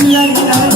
ciudad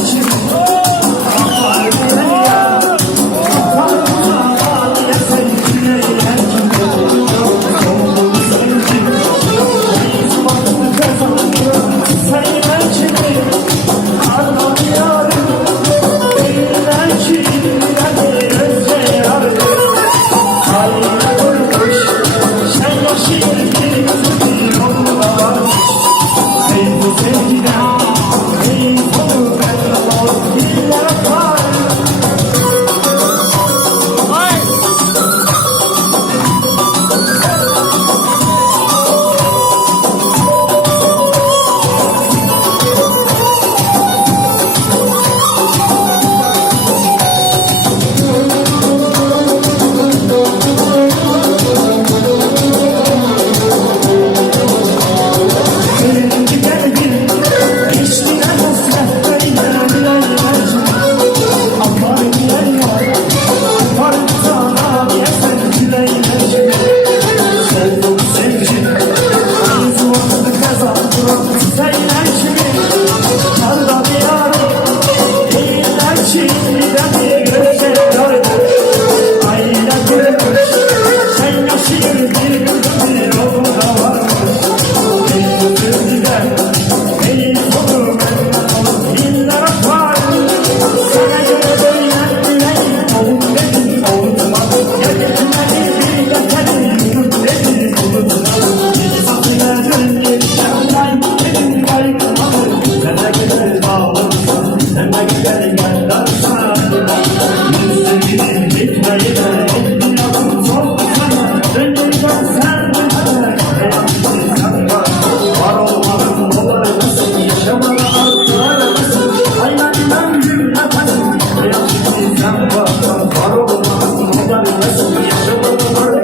怎么，什么什么。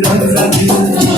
Dan.